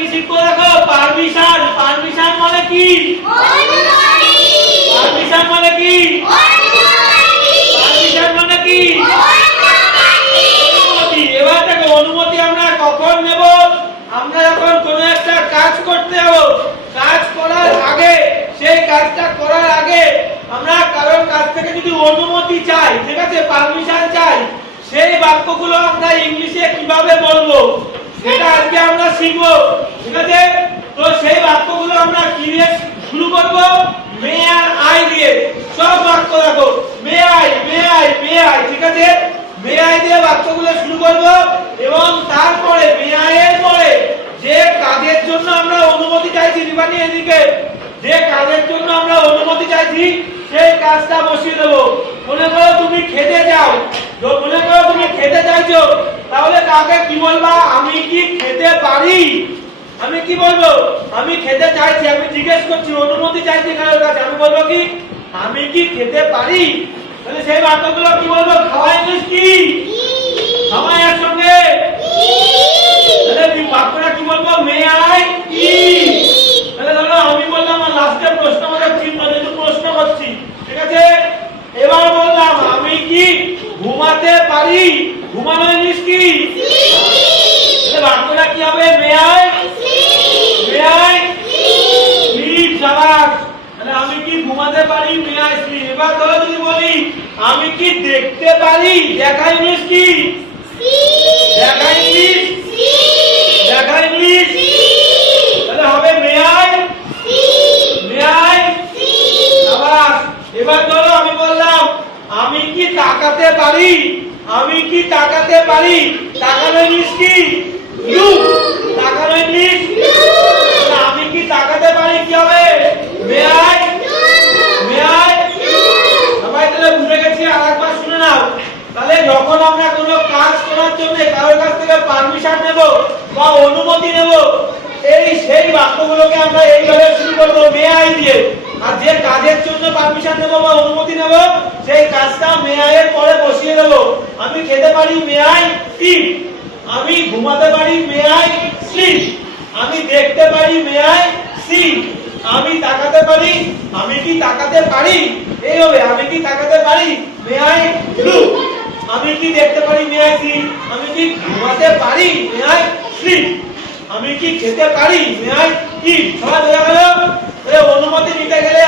কি শিখব দেখো পারমিশন পারমিশন মানে কি? পারমিশন মানে কি? পারমিশন মানে কি? অনুমতি এবার দেখো, অনুমতি আমরা কখন নেব? আমরা যখন কোনো একটা কাজ করতে যাব। কাজ করার আগে, সেই কাজটা করার আগে আমরা কারোর কাছ থেকে যদি অনুমতি চাই, ঠিক আছে? পারমিশন চাই, সেই বাক্যগুলো আমরা ইংলিশে কীভাবে বলব? সেটা আজকে আমরা শিখব। ঠিক আছে? তো সেই বাক্যগুলো আমরা কি দিয়ে শুরু করব? মে আর আই দিয়ে। সব বাক্য দেখো। May I may I may I, ঠিক আছে? মে আই দিয়ে বাক্যগুলো শুরু করব এবং তারপরে মে আই এর পরে যে কাজের জন্য আমরা অনুমতি চাইছি রিবানি এদিকে, যে কাজের জন্য আমরা অনুমতি চাইছি, সেই কাজটা বসিয়ে দেবো। মনে করো তুমি খেতে যাও মনে করো তুমি খেতে চাইছো, তাহলে কাকে কি বলবা? খেতে পারি। আমি কি বলব? আমি খেতে চাইছি, আমি জিজ্ঞেস করছি, অনুমতি চাইছি কারোর কাছে। আমি বলব কি? আমি কি খেতে পারি? তাহলে সেই বাক্যগুলো কি বলব? খাওয়া ইংলিশ কি খাওয়া একসঙ্গে। তাহলে বাক্যটা কি বলব? মে আই কি তাহলে ধরো, আমি বললাম, আমার লাস্টে প্রশ্ন, আমাদের চিহ্ন যেহেতু প্রশ্ন করছি। ঠিক আছে? এবার বললাম, আমি কি ঘুমাতে পারি? ঘুমানো জিনিস কি বাক্যটা কি হবে? May I may I sleep সাবাস। তাহলে আমি কি ঘুমাতে পারি? মে স্লিপ এবার ধরো যদি বলি আমি কি দেখতে পারি? দেখা জিনিস কি? দেখা ইংলিশ দেখা ইংলিশ তাহলে হবে মে আই মে সাবাস এবার ধরো আমি বললাম আমি কি তাকাতে পারি? আমি কি তাকাতে পারি? তাকানো ইংলিশ কি লুক তাকানো ইংলিশ তাহলে আমি কি তাকাতে পারি কি হবে মে আই মে আই সবাই তাহলে বুঝে গেছি আর একবার শুনে নাও তাহলে যখন আমরা কোনো কাজ করার জন্য কারোর কাছ থেকে পারমিশন নেব বা অনুমতি নেব, এই সেই বাক্যগুলোকে আমরা এইভাবে শুরু করব মে আই দিয়ে। আর যে কাজের জন্য পারমিশন নেব বা অনুমতি নেব, সেই কাজটা মে পরে বসিয়ে দেব। আমি খেতে পারি মে আই ইট আমি ঘুমাতে পারি মে আই স্লিপ, আমি দেখতে পারি মে আই সি আমি তাকাতে পারি, আমি কি তাকাতে পারি? এই হবে, আমি কি তাকাতে পারি? মে আই লুক আমি কি দেখতে পারি ন্যায় শ্রী আমি কি ঘুমাতে পারি ন্যায় শ্রী আমি কি খেতে পারি ন্যায় কি সবাই বোঝা গেল অনুমতি নিতে গেলে